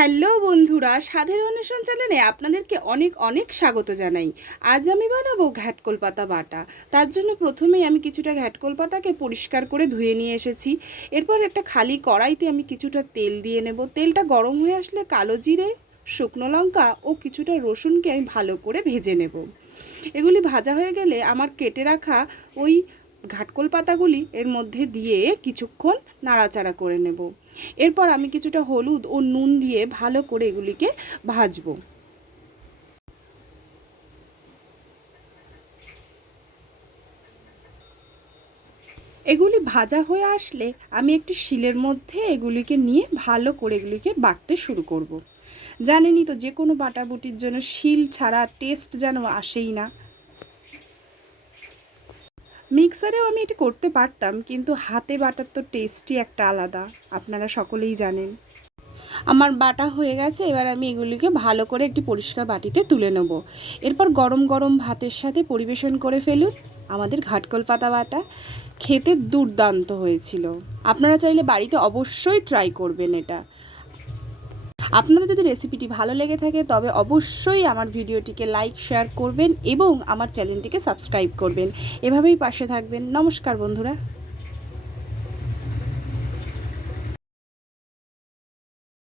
Hello বন্ধুরা, স্বাদের অনুষ্ঠান চ্যানেলে আপনাদেরকে অনেক অনেক স্বাগত জানাই। আজ আমি বানাবো ঘ্যাটকোল পাতা বাটা। তার জন্য প্রথমেই আমি কিছুটা ঘ্যাটকোল পাতাকে পরিষ্কার করে ধুয়ে নিয়ে এসেছি। এরপর একটা খালি কড়াইতে আমি কিছুটা তেল দিয়ে নেব। তেলটা গরম হয়ে আসলে কালো জিরে, শুকনো লঙ্কা ও কিছুটা রসুনকে আমি ভালো করে ভেজে নেব। এগুলি ভাজা হয়ে গেলে আমার কেটে রাখা ওই ঘাটকোল পাতাগুলি এর মধ্যে দিয়ে কিছুক্ষণ নাড়াচাড়া করে নেব। এরপর আমি কিছুটা হলুদ ও নুন দিয়ে ভালো করে এগুলিকে ভাজবো। এগুলি ভাজা হয়ে আসলে আমি একটি শিলের মধ্যে এগুলিকে নিয়ে ভালো করে এগুলিকে বাটতে শুরু করব। জানেনই তো, যে কোনো বাটাবুটির জন্য শিল ছাড়া টেস্ট যেন আসেই না। মিক্সারেও আমি এটি করতে পারতাম, কিন্তু হাতে বাটার তো টেস্টই একটা আলাদা, আপনারা সকলেই জানেন। আমার বাটা হয়ে গেছে। এবার আমি এগুলিকে ভালো করে একটি পরিষ্কার বাটিতে তুলে নেব। এরপর গরম গরম ভাতের সাথে পরিবেশন করে ফেলুন আমাদের ঘাটকোল পাতা বাটা। খেতে দুর্দান্ত হয়েছিল। আপনারা চাইলে বাড়িতে অবশ্যই ট্রাই করবেন এটা। আপনাদের যদি রেসিপিটি ভালো লেগে থাকে তবে অবশ্যই আমার ভিডিওটিকে লাইক, শেয়ার করবেন এবং আমার চ্যানেলটিকে সাবস্ক্রাইব করবেন। এভাবেই পাশে থাকবেন। নমস্কার বন্ধুরা।